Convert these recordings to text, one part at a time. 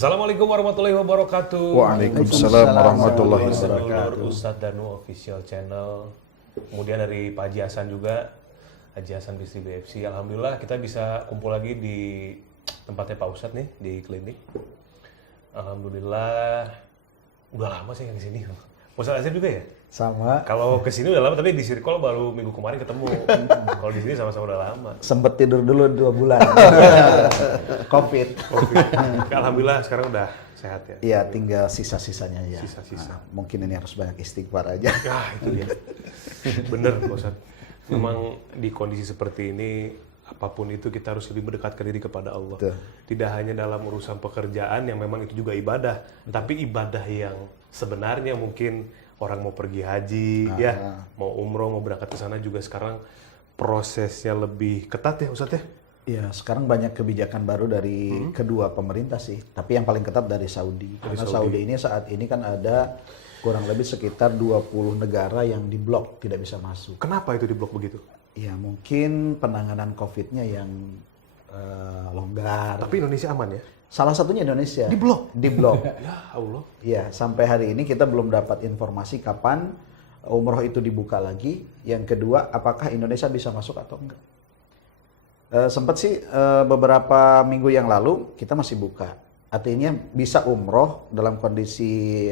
Assalamualaikum warahmatullahi wabarakatuh. Waalaikumsalam warahmatullahi wabarakatuh. Ustadz Danu Official Channel. Kemudian dari Pak Haji Hasan juga, Haji Hasan Bisri BFC. Alhamdulillah kita bisa kumpul lagi di tempatnya Pak Ustadz nih, di klinik. Alhamdulillah, udah lama sih yang di sini. Ustadz Azhar juga ya? Sama. Kalau kesini udah lama, tapi di Circle baru minggu kemarin ketemu. Kalau di sini sama-sama udah lama. Sempet tidur dulu 2 bulan. COVID. Alhamdulillah sekarang udah sehat ya? Iya, tinggal sisa-sisanya ya. Sisa-sisa. Mungkin ini harus banyak istighfar aja. Ah, itu dia. Bener, Pak Ustadz. Memang di kondisi seperti ini, apapun itu kita harus lebih mendekatkan diri kepada Allah. Betul. Tidak hanya dalam urusan pekerjaan yang memang itu juga ibadah, tapi ibadah yang sebenarnya mungkin orang mau pergi haji, ya, mau umroh, mau berangkat ke sana juga sekarang prosesnya lebih ketat ya Ustadz ya? Iya, sekarang banyak kebijakan baru dari kedua pemerintah sih. Tapi yang paling ketat dari Saudi. Karena Saudi ini saat ini kan ada kurang lebih sekitar 20 negara yang diblok, tidak bisa masuk. Kenapa itu diblok begitu? Ya mungkin penanganan COVID-nya yang longgar. Tapi Indonesia aman ya? Salah satunya Indonesia. Diblok? Diblok. Ya Allah. Ya, sampai hari ini kita belum dapat informasi kapan umroh itu dibuka lagi. Yang kedua, apakah Indonesia bisa masuk atau enggak. Sempat sih beberapa minggu yang lalu kita masih buka. Artinya bisa umroh dalam kondisi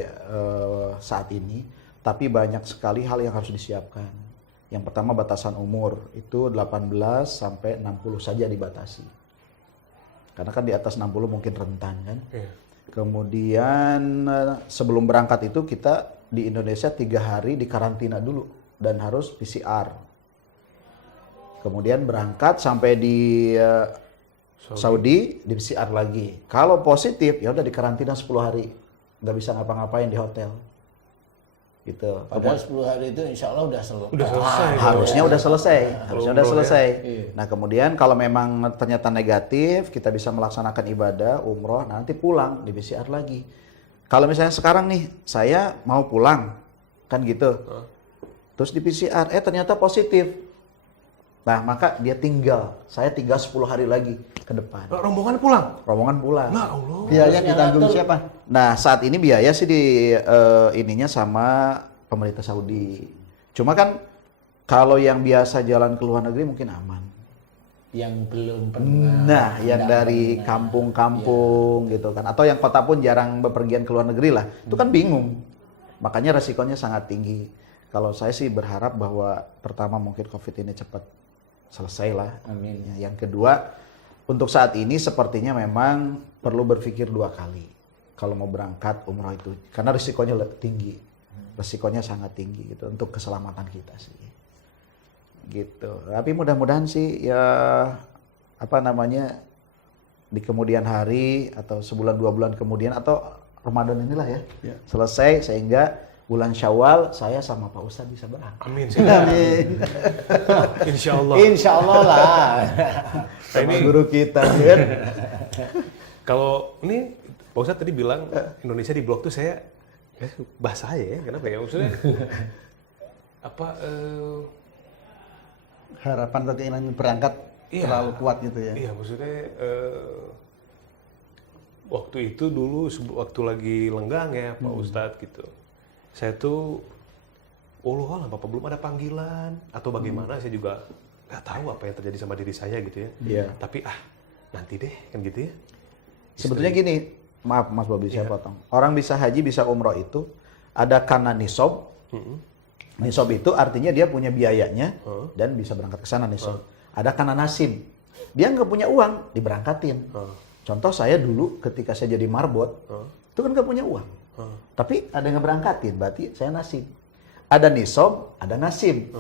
saat ini, tapi banyak sekali hal yang harus disiapkan. Yang pertama batasan umur, itu 18 sampai 60 saja dibatasi. Karena kan di atas 60 mungkin rentan kan. Iya. Kemudian sebelum berangkat itu kita di Indonesia 3 hari di karantina dulu dan harus PCR. Kemudian berangkat sampai di Saudi di PCR lagi. Kalau positif ya udah di karantina 10 hari. Nggak bisa ngapa-ngapain di hotel. Gitu. Padahal 10 hari itu insya Allah udah selesai. Udah selesai. Harusnya udah selesai. Harusnya udah umroh selesai. Iya. Nah, kemudian kalau memang ternyata negatif, kita bisa melaksanakan ibadah, umroh, nanti pulang di PCR lagi. Kalau misalnya sekarang nih, saya mau pulang, kan gitu. Terus di PCR, ternyata positif. Nah, maka dia saya tinggal 10 hari lagi ke depan. Rombongan pulang? Rombongan pulang. Nah Allah. Biaya ditanggung siapa? Nah, saat ini biaya sih di ininya sama pemerintah Saudi. Cuma kan kalau yang biasa jalan ke luar negeri mungkin aman. Yang belum pernah. Nah, yang dari kampung-kampung gitu kan, atau yang kota pun jarang bepergian ke luar negeri lah, itu kan bingung. Makanya resikonya sangat tinggi. Kalau saya sih berharap bahwa pertama mungkin COVID ini cepat selesai lah. Amin. Ya, yang kedua, untuk saat ini sepertinya memang perlu berpikir 2 kali kalau mau berangkat umroh itu, karena risikonya tinggi, risikonya sangat tinggi gitu untuk keselamatan kita sih. Gitu. Tapi mudah-mudahan sih ya di kemudian hari atau sebulan 2 bulan kemudian atau Ramadan inilah ya. Selesai sehingga bulan Syawal saya sama Pak Ustadz bisa berangkat. Amin. Amin. Insya Allah. Insya Allah lah. Sama guru kita kan. Kalau ini Pak Ustadz tadi bilang Indonesia di blok tuh saya bahasa ya, kenapa ya maksudnya? Harapan atau keinginan berangkat terlalu kuat gitu ya. Iya, maksudnya waktu itu dulu waktu lagi lenggang ya Pak Ustadz gitu. Saya tuh Allah apa belum ada panggilan atau bagaimana, saya juga nggak tahu apa yang terjadi sama diri saya gitu ya. Iya. Tapi nanti deh kan gitu ya. Sebetulnya gini, maaf Mas Bobi saya potong. Orang bisa haji bisa umroh itu ada karena nisob. Nisob itu artinya dia punya biayanya dan bisa berangkat ke sana nisob. Ada karena nasib. Dia nggak punya uang, diberangkatin. Contoh saya dulu ketika saya jadi marbot, itu kan nggak punya uang. Tapi ada yang ngeberangkatin, berarti saya nasib. Ada nisob, ada nasib.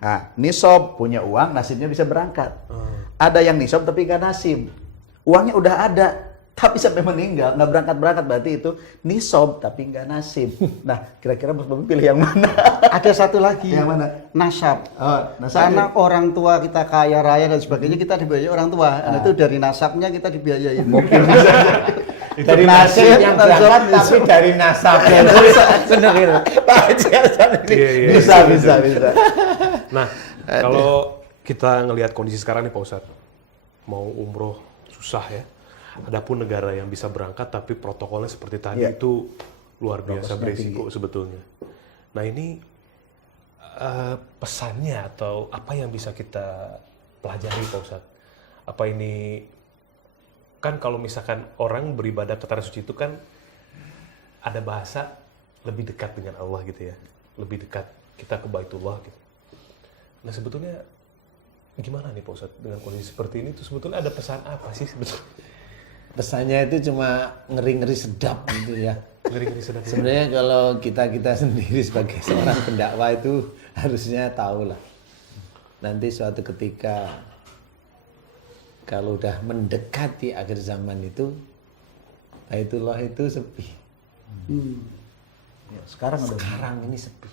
Nah, nisob punya uang, nasibnya bisa berangkat. Ada yang nisob tapi nggak nasib. Uangnya udah ada, tapi sampai meninggal, nggak berangkat-berangkat, berarti itu nisob tapi nggak nasib. Nah, kira-kira Mas Bobi pilih yang mana? Ada satu lagi. Yang mana? Nasab. Nasab. Karena orang tua kita kaya raya dan sebagainya, kita dibiayai orang tua. Nah, itu dari nasabnya kita dibiayai. Mungkin bisa. Dari nasib yang berangkat tapi dari nasab. Bener gitu. Pak Haji Hasan ini. Bisa. Nah, kalau kita ngelihat kondisi sekarang nih Pak Ustadz, mau umroh susah ya. Adapun negara yang bisa berangkat tapi protokolnya seperti tadi itu luar biasa berisiko sebetulnya. Nah ini pesannya atau apa yang bisa kita pelajari Pak Ustadz? Apa ini kan kalau misalkan orang beribadah ke tanah suci itu kan ada bahasa lebih dekat dengan Allah gitu ya, lebih dekat kita ke Baitullah gitu. Nah sebetulnya gimana nih Pak Ustadz dengan kondisi seperti ini tuh sebetulnya ada pesan apa sih sebetulnya? Pesannya itu cuma ngeri-ngeri sedap gitu ya. Ngeri-ngeri sedap. Sebenarnya kalau kita sendiri sebagai seorang pendakwah itu harusnya tahu lah. Nanti suatu ketika kalau udah mendekati akhir zaman itu, Baitullah itu sepi. Ya, sekarang ini sepi.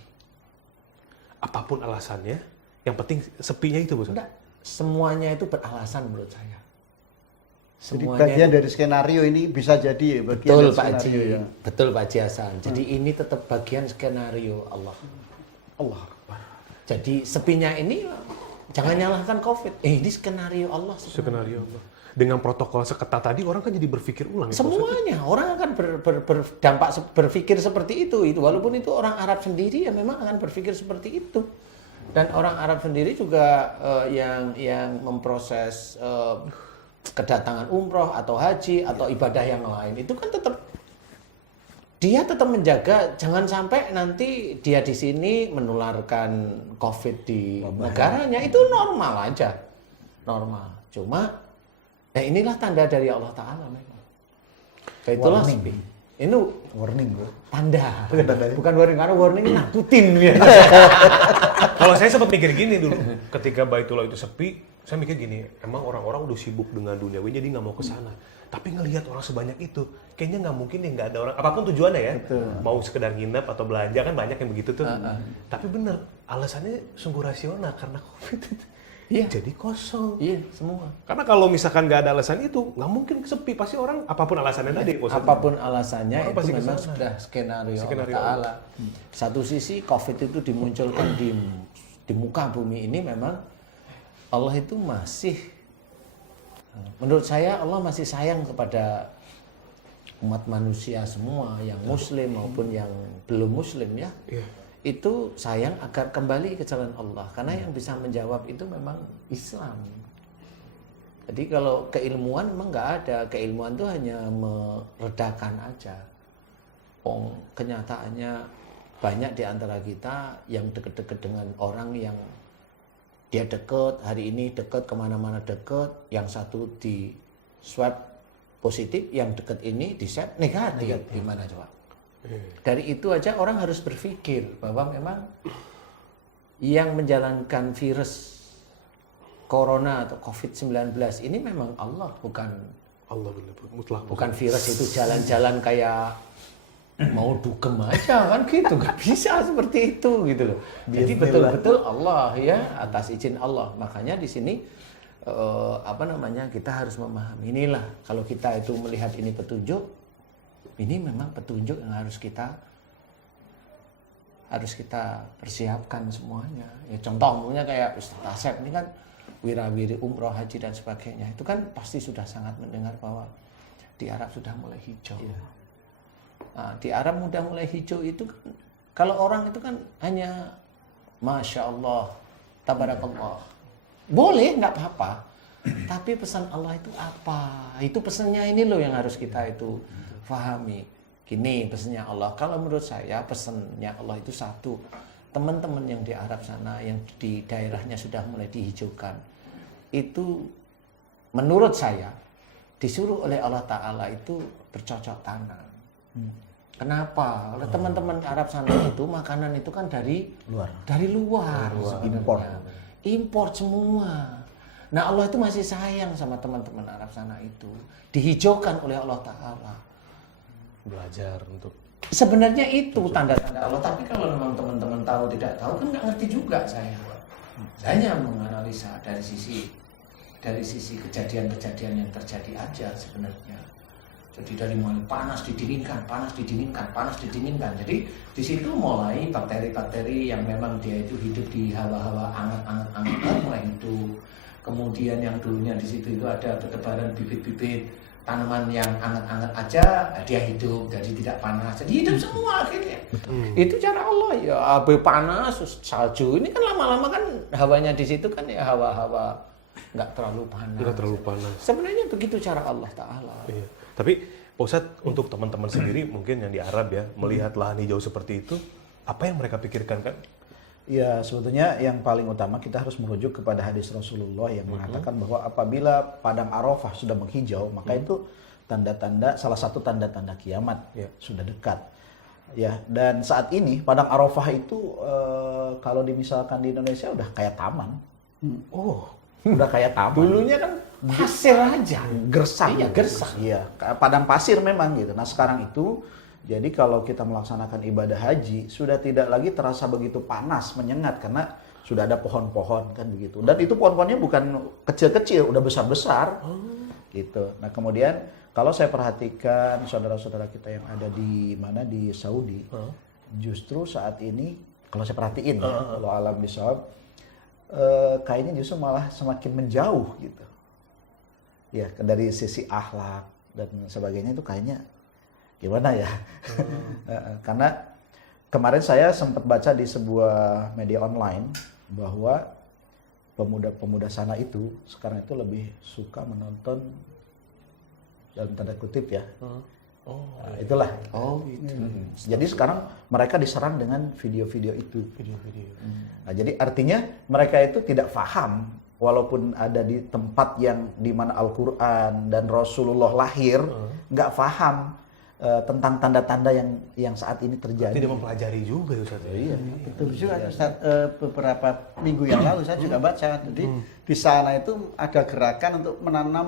Apapun alasannya, yang penting sepinya itu Bu. Enggak, semuanya itu beralasan menurut saya. Jadi bagian dari skenario ini bisa jadi bagian betul dari Pak skenario Haji, ya. betul Pak Haji Hasan. Jadi ini tetap bagian skenario Allah. Jadi sepinya ini jangan nyalahkan COVID. Ini skenario Allah. Skenario Allah. Dengan protokol seketat tadi orang kan jadi berpikir ulang. Semuanya orang akan berdampak berpikir seperti itu. Walaupun itu orang Arab sendiri ya memang akan berpikir seperti itu. Dan orang Arab sendiri juga yang memproses kedatangan umroh atau haji atau ibadah yang lain itu kan dia tetap menjaga jangan sampai nanti dia di sini menularkan COVID di negaranya. Itu normal aja, normal. Cuma inilah tanda dari Allah Ta'ala memang. Itulah sepi. Ini warning bro. Tanda. Bukan warning, karena warning nakutin ya. Kalau saya sempat mikir gini dulu, ketika Baitullah itu sepi, saya mikir gini, emang orang-orang udah sibuk dengan duniawi jadi nggak mau ke sana. Tapi ngelihat orang sebanyak itu, kayaknya nggak mungkin ya nggak ada orang. Apapun tujuannya ya, mau sekedar nginep atau belanja kan banyak yang begitu tuh. Tapi bener, alasannya sungguh rasional karena COVID. Iya. Jadi kosong. Iya, semua. Karena kalau misalkan nggak ada alasan itu, nggak mungkin sepi. Pasti orang, apapun alasannya tadi. Apapun alasannya orang itu memang kesana. sudah skenario Allah Ta'ala. Satu sisi COVID itu dimunculkan di muka bumi ini memang Allah itu masih, menurut saya Allah masih sayang kepada umat manusia semua, yang muslim maupun yang belum muslim ya. Itu sayang agar kembali ke jalan Allah, karena yang bisa menjawab itu memang Islam. Jadi kalau keilmuan memang nggak ada, keilmuan itu hanya meredakan aja. Kenyataannya banyak di antara kita yang deket-deket dengan orang yang dia deket, hari ini deket, kemana-mana deket, yang satu di swab positif, yang deket ini di swab negatif. Gimana coba? Dari itu aja orang harus berpikir bahwa memang yang menjalankan virus corona atau COVID-19 ini memang Allah, bukan Allah mutlak. Bukan virus itu jalan-jalan kayak mau dugem aja kan gitu, nggak bisa seperti itu gitu loh. Jadi betul-betul Allah ya, atas izin Allah. Makanya di sini kita harus memahami inilah, kalau kita itu melihat ini petunjuk, ini memang petunjuk yang harus kita persiapkan semuanya. Ya contohnya kayak Ustaz Asep ini kan wirawiri umroh, haji dan sebagainya. Itu kan pasti sudah sangat mendengar bahwa di Arab sudah mulai hijau. Nah, di Arab sudah mulai hijau itu kan, kalau orang itu kan hanya Masya Allah, Tabarakallah. Boleh, nggak apa-apa. Tapi pesan Allah itu apa? Itu pesannya ini loh yang harus kita itu fahami. Gini pesannya Allah. Kalau menurut saya pesannya Allah itu satu. Teman-teman yang di Arab sana, yang di daerahnya sudah mulai dihijaukan, itu menurut saya disuruh oleh Allah Ta'ala itu bercocok tanam. Kenapa? Oleh teman-teman Arab sana itu makanan itu kan dari luar sebenarnya. Import semua. Nah Allah itu masih sayang sama teman-teman Arab sana itu. Dihijaukan oleh Allah Ta'ala. Belajar untuk sebenarnya itu tanda-tanda Allah. Tapi kalau memang teman-teman tahu tidak tahu kan nggak ngerti juga saya. Saya hanya menganalisa dari sisi kejadian-kejadian yang terjadi aja sebenarnya. Jadi dari mulai panas didinginkan. Jadi di situ mulai bakteri-bakteri yang memang dia itu hidup di hawa-hawa anget mulai hidup. Kemudian yang dulunya di situ itu ada bertebaran bibit-bibit tanaman yang anget-anget aja dia hidup, jadi tidak panas, jadi hidup semua akhirnya. Itu cara Allah ya. Abu panas, salju ini kan lama-lama kan hawanya di situ kan ya hawa-hawa nggak terlalu panas. Nggak terlalu panas. Sebenarnya begitu cara Allah Ta'ala. Iya. Tapi Pak Ustadz, untuk teman-teman sendiri mungkin yang di Arab ya, melihat lahan hijau seperti itu, apa yang mereka pikirkan kan? Ya, sebetulnya yang paling utama kita harus merujuk kepada hadis Rasulullah yang mengatakan bahwa apabila padang Arafah sudah menghijau, maka itu tanda-tanda, salah satu tanda-tanda kiamat sudah dekat. Ya, dan saat ini padang Arafah itu kalau misalkan di Indonesia udah kayak taman. Oh, udah kayak taman. Dulunya kan pasir aja. Gersang. Iya, gersang. Iya, padang pasir memang gitu. Nah, sekarang itu jadi kalau kita melaksanakan ibadah haji sudah tidak lagi terasa begitu panas, menyengat karena sudah ada pohon-pohon kan begitu. Dan itu pohon-pohonnya bukan kecil-kecil, udah besar-besar. Gitu. Nah, kemudian kalau saya perhatikan saudara-saudara kita yang ada di mana di Saudi, justru saat ini kalau saya perhatiin kalau alam bisawab kayaknya justru malah semakin menjauh gitu. Ya, dari sisi akhlak dan sebagainya itu kayaknya gimana ya? Karena kemarin saya sempat baca di sebuah media online bahwa pemuda-pemuda sana itu sekarang itu lebih suka menonton dalam tanda kutip ya. Nah, itulah. Gitu. Jadi sekarang mereka diserang dengan video-video itu. Nah, jadi artinya mereka itu tidak paham walaupun ada di tempat yang di mana Al-Qur'an dan Rasulullah lahir, nggak paham tentang tanda-tanda yang saat ini terjadi. Tidak mempelajari juga ya Ustaz. Iya, Betul juga Ustaz. Beberapa minggu yang lalu saya juga baca. Jadi di sana itu ada gerakan untuk menanam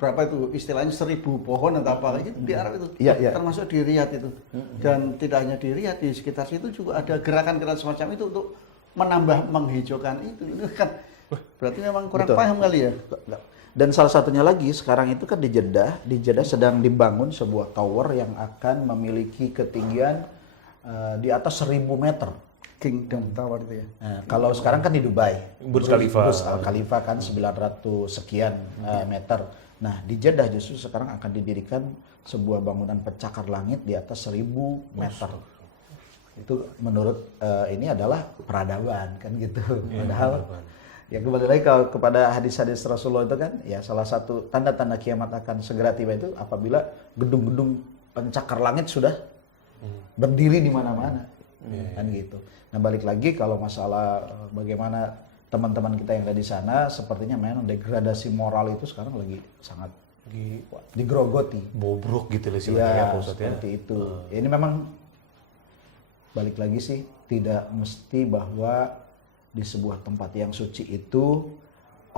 berapa itu istilahnya 1000 pohon atau apa gitu di Arab itu. Iya. Termasuk di Riyadh itu. Dan tidak hanya di Riyadh, di sekitar situ juga ada gerakan-gerakan semacam itu untuk menambah menghijaukan itu. Itu kan berarti memang kurang Betul. paham kali ya. Dan salah satunya lagi sekarang itu kan di Jeddah sedang dibangun sebuah tower yang akan memiliki ketinggian di atas 1000 meter. Kingdom Tower itu ya. Nah, kalau sekarang kan di Dubai, Burj Khalifa. Burj Khalifa kan 900 sekian meter. Nah, di Jeddah justru sekarang akan didirikan sebuah bangunan pencakar langit di atas 1000 meter. Itu menurut ini adalah peradaban kan gitu. Padahal ya kembali lagi kepada hadis-hadis Rasulullah itu kan ya salah satu tanda-tanda kiamat akan segera tiba itu apabila gedung-gedung pencakar langit sudah berdiri di mana-mana. Kan gitu. Nah, balik lagi kalau masalah bagaimana teman-teman kita yang ada di sana sepertinya memang degradasi moral itu sekarang lagi sangat digrogoti. Bobrok gitu lah istilahnya ya Pak Ustadz ya. Seperti itu. Ya, ini memang balik lagi sih tidak mesti bahwa di sebuah tempat yang suci itu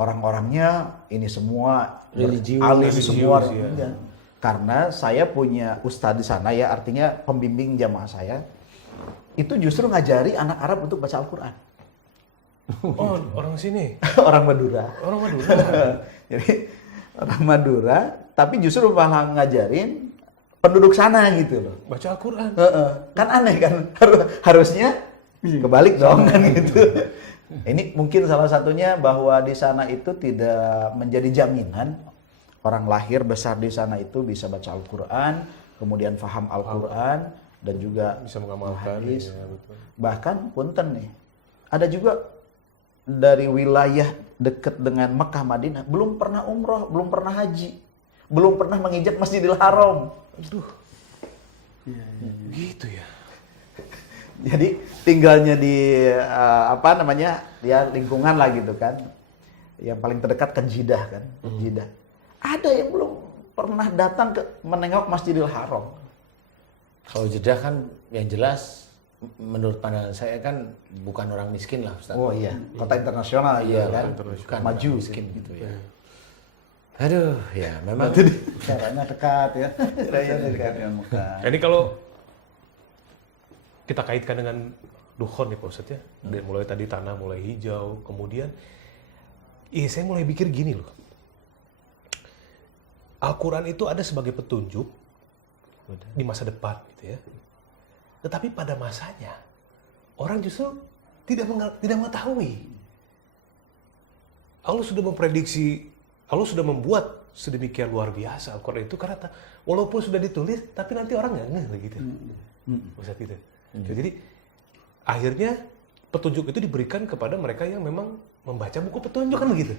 orang-orangnya ini semua Religius, alim semua. ya. Enggak. Karena saya punya ustadz di sana ya, artinya pembimbing jamaah saya itu justru ngajari anak Arab untuk baca Al-Quran. Oh, orang sini. Orang Madura. Orang Madura. Jadi orang Madura, tapi justru malah ngajarin penduduk sana gitu loh. Baca Al-Quran. Kan aneh kan, harusnya kebalik dong kan gitu. Ini mungkin salah satunya bahwa di sana itu tidak menjadi jaminan orang lahir besar di sana itu bisa baca Al-Quran, kemudian faham Al-Quran dan juga Bisa mengamalkan. hadis. Ya, betul. Bahkan punten nih, ada juga dari wilayah dekat dengan Mekah Madinah belum pernah umroh, belum pernah haji, belum pernah menginjak Masjidil Haram. Aduh. Gitu ya. Jadi tinggalnya di ya lingkungan lah gitu kan. Yang paling terdekat ke Jeddah kan, Jeddah. Ada yang belum pernah datang ke menengok Masjidil Haram. Kalau Jeddah kan yang jelas menurut pandangan saya kan bukan orang miskin lah Ustaz. Oh iya, kota internasional Iya kan. bukan Maju orang miskin gitu ya. Aduh, ya memang Caranya dekat ya. dekat dengan Mekah. Ini kalau kita kaitkan dengan dukhon nih Pak Ustadz ya. Dari mulai tadi tanah mulai hijau, kemudian saya mulai pikir gini loh. Al-Quran itu ada sebagai petunjuk di masa depan gitu ya. Tetapi pada masanya orang justru tidak mengetahui. Allah sudah memprediksi, Allah sudah membuat sedemikian luar biasa Al-Quran itu karena walaupun sudah ditulis tapi nanti orang nggak ngeh gitu. Ustaz gitu. Jadi akhirnya petunjuk itu diberikan kepada mereka yang memang membaca buku petunjuk kan begitu.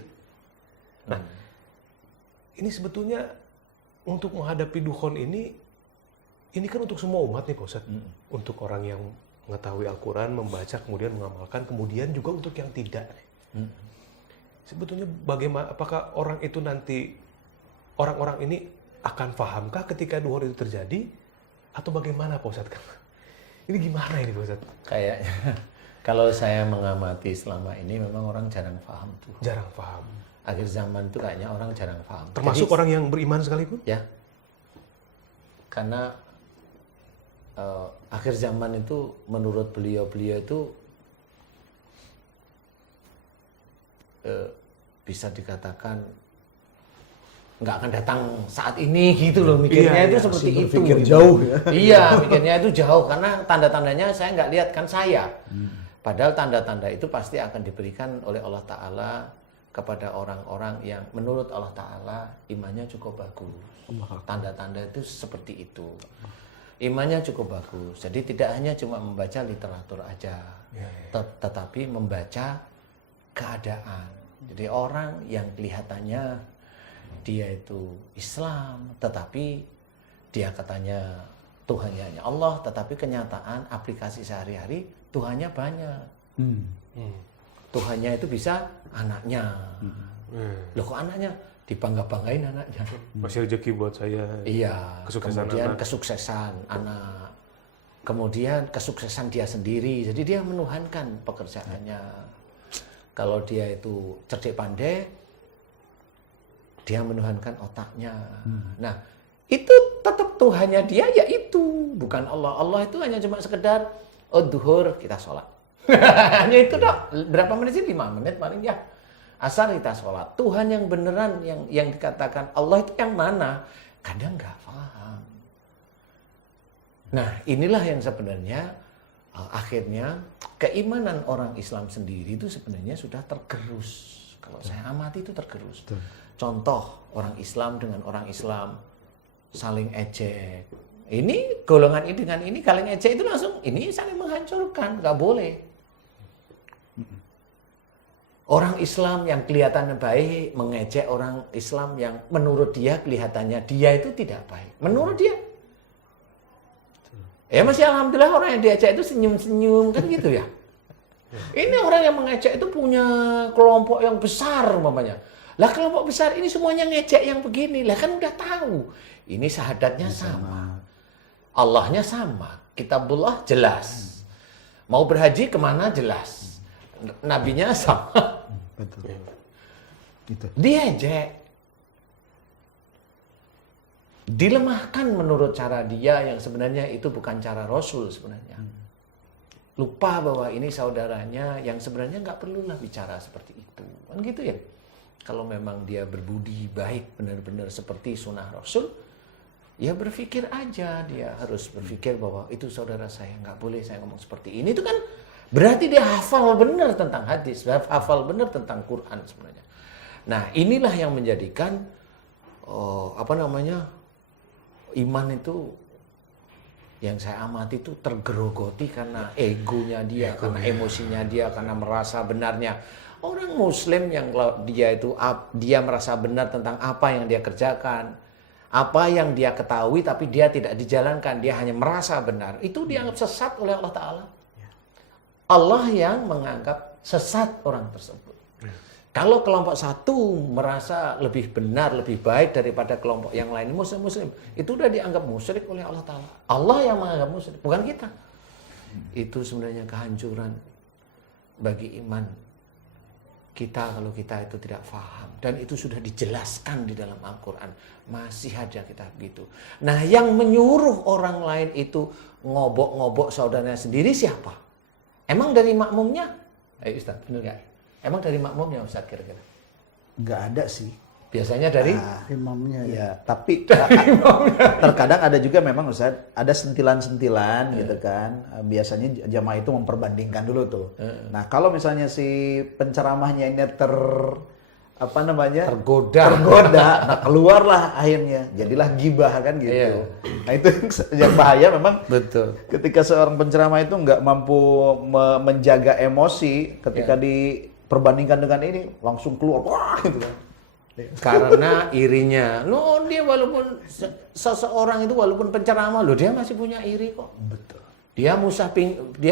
Nah, ini sebetulnya untuk menghadapi dukhon ini kan untuk semua umat nih Pak Ustaz. Untuk orang yang mengetahui Al-Quran, membaca, kemudian mengamalkan, kemudian juga untuk yang tidak. Sebetulnya bagaimana, apakah orang itu nanti, orang-orang ini akan fahamkah ketika dukhon itu terjadi? Atau bagaimana Pak Ustaz? Ini gimana ini Pak Ustaz? Kayaknya kalau saya mengamati selama ini memang orang jarang paham tuh. Jarang paham. Akhir zaman itu kayaknya orang jarang paham. Termasuk Jadi, orang yang beriman sekalipun? ya. Karena akhir zaman itu menurut beliau itu bisa dikatakan nggak akan datang saat ini gitu loh, mikirnya itu seperti itu. Berpikir jauh ya. Iya, mikirnya itu jauh karena tanda-tandanya saya nggak lihat kan saya. Padahal tanda-tanda itu pasti akan diberikan oleh Allah Ta'ala kepada orang-orang yang menurut Allah Ta'ala imannya cukup bagus. Tanda-tanda itu seperti itu. Imannya cukup bagus. Jadi tidak hanya cuma membaca literatur aja, tetapi membaca keadaan. Jadi orang yang kelihatannya dia itu Islam, tetapi dia katanya Tuhannya hanya Allah, tetapi kenyataan aplikasi sehari-hari Tuhannya banyak. Tuhannya itu bisa anaknya. Loh kok anaknya? Dibangga-banggain anaknya. Masih rezeki buat saya. Iya. Kesuksesan kemudian anak. kesuksesan anak. Kemudian kesuksesan dia sendiri. Jadi dia menuhankan pekerjaannya. Kalau dia itu cerdik pandai, dia menuhankan otaknya. Nah, itu tetap Tuhannya dia yaitu bukan Allah. Allah itu hanya cuma sekedar duhur kita sholat. Hanya itu dok. Berapa menit sih? 5 menit paling ya. Asal kita sholat. Tuhan yang beneran yang dikatakan Allah itu yang mana? Kadang nggak paham. Nah, inilah yang sebenarnya akhirnya keimanan orang Islam sendiri itu sebenarnya sudah tergerus. Kalau saya amati itu tergerus. Contoh orang Islam dengan orang Islam saling ejek. Ini golongan ini dengan ini saling ejek itu langsung ini saling menghancurkan, nggak boleh. Orang Islam yang kelihatannya baik mengejek orang Islam yang menurut dia kelihatannya dia itu tidak baik. Menurut dia. Ya masih alhamdulillah orang yang diejek itu senyum-senyum kan gitu ya. Ini orang yang mengejek itu punya kelompok yang besar umpamanya. Lah kelompok besar ini semuanya ngejek yang begini. Lah kan udah tahu. Ini syahadatnya sama. Allahnya sama. Kitabullah jelas. Mau berhaji kemana jelas. Nabinya sama. Betul. Gitu. Diejek. Dilemahkan menurut cara dia yang sebenarnya itu bukan cara Rasul sebenarnya. Lupa bahwa ini saudaranya yang sebenarnya nggak perlulah bicara seperti itu. Kan gitu ya. Kalau memang dia berbudi baik benar-benar seperti sunnah Rasul, ya berpikir aja. Dia harus berpikir bahwa itu saudara saya, nggak boleh saya ngomong seperti ini. Itu kan berarti dia hafal benar tentang hadis, hafal benar tentang Quran sebenarnya. Nah inilah yang menjadikan iman itu yang saya amati itu tergerogoti karena egonya dia, karena emosinya dia, karena merasa benarnya. Orang Muslim yang dia merasa benar tentang apa yang dia kerjakan, apa yang dia ketahui tapi dia tidak dijalankan, dia hanya merasa benar. Itu dianggap sesat oleh Allah Ta'ala. Allah yang menganggap sesat orang tersebut. Kalau kelompok satu merasa lebih benar, lebih baik daripada kelompok yang lain, Muslim, itu udah dianggap musyrik oleh Allah Ta'ala. Allah yang menganggap musyrik, bukan kita. Itu sebenarnya kehancuran bagi iman kita kalau kita itu tidak paham. Dan itu sudah dijelaskan di dalam Al-Quran. Masih ada kita begitu. Nah yang menyuruh orang lain itu ngobok-ngobok saudaranya sendiri siapa? Emang dari makmumnya? Ustaz, bener gak? Emang dari makmumnya Ustaz kira-kira? Nggak ada sih. Biasanya dari Imamnya Ya, tapi terkadang ada juga memang Ustaz, ada sentilan-sentilan gitu kan. Biasanya jamaah itu memperbandingkan dulu tuh. Nah, kalau misalnya si penceramahnya ini apa namanya tergoda. nah keluarlah akhirnya jadilah gibah kan gitu. Iya. Nah itu yang bahaya memang. Betul. Ketika seorang penceramah itu nggak mampu menjaga emosi ketika diperbandingkan dengan ini langsung keluar wah gitu kan. Karena irinya, dia walaupun seseorang itu walaupun penceramah dia masih punya iri kok. Betul. Dia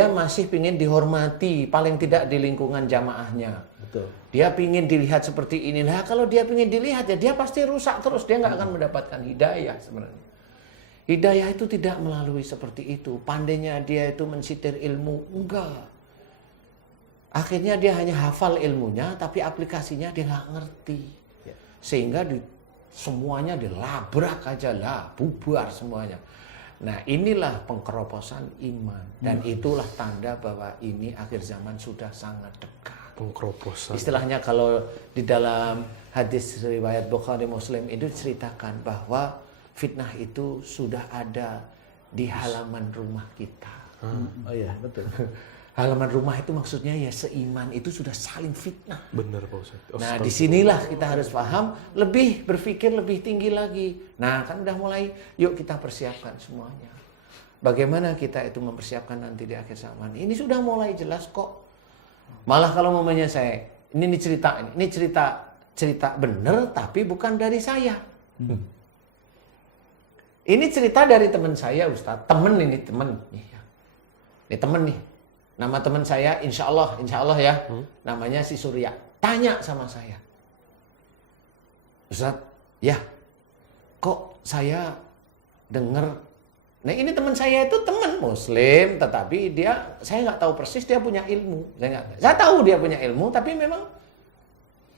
masih pingin dihormati, paling tidak di lingkungan jamaahnya. Betul. Dia pingin dilihat seperti ini. Nah, kalau dia pingin dilihat ya dia pasti rusak terus. Dia nggak akan mendapatkan hidayah sebenarnya. Hidayah itu tidak melalui seperti itu. Pandainya dia itu mensitir ilmu, enggak. Akhirnya dia hanya hafal ilmunya, tapi aplikasinya dia nggak ngerti. Sehingga semuanya dilabrak aja lah, bubar semuanya. Nah inilah pengkeroposan iman. Dan itulah tanda bahwa ini akhir zaman sudah sangat dekat. Pengkeroposan. Istilahnya kalau di dalam hadis riwayat Bukhari Muslim itu diceritakan bahwa fitnah itu sudah ada di halaman rumah kita. Oh iya betul. Halaman rumah itu maksudnya ya seiman itu sudah saling fitnah. Benar Pak Ustadz. Nah disinilah kita harus paham, lebih berpikir lebih tinggi lagi. Nah kan udah mulai, yuk kita persiapkan semuanya. Bagaimana kita itu mempersiapkan nanti di akhir zaman. Ini sudah mulai jelas kok. Malah kalau momennya ini cerita bener tapi bukan dari saya. Ini cerita dari teman saya Ustadz. Ini temen nih. Nama teman saya insya Allah ya. Namanya si Surya. Tanya sama saya. Ustadz, ya kok saya dengar. Nah ini teman saya itu teman Muslim. Tetapi saya nggak tahu persis dia punya ilmu. Saya tahu dia punya ilmu. Tapi memang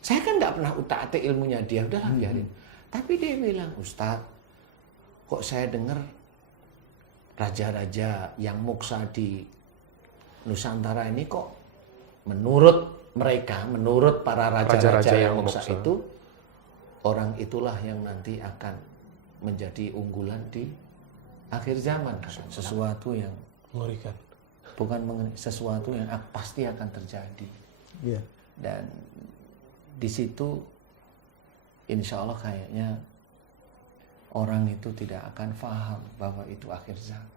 saya kan nggak pernah utak-atik ilmunya dia. Udahlah biarin. Tapi dia bilang, Ustadz, kok saya dengar raja-raja yang muksa di Nusantara ini kok menurut para raja-raja yang muksa itu, orang itulah yang nanti akan menjadi unggulan di akhir zaman. Sesuatu yang Mengerikan. sesuatu yang pasti akan terjadi. Iya. Dan di situ insya Allah kayaknya orang itu tidak akan paham bahwa itu akhir zaman.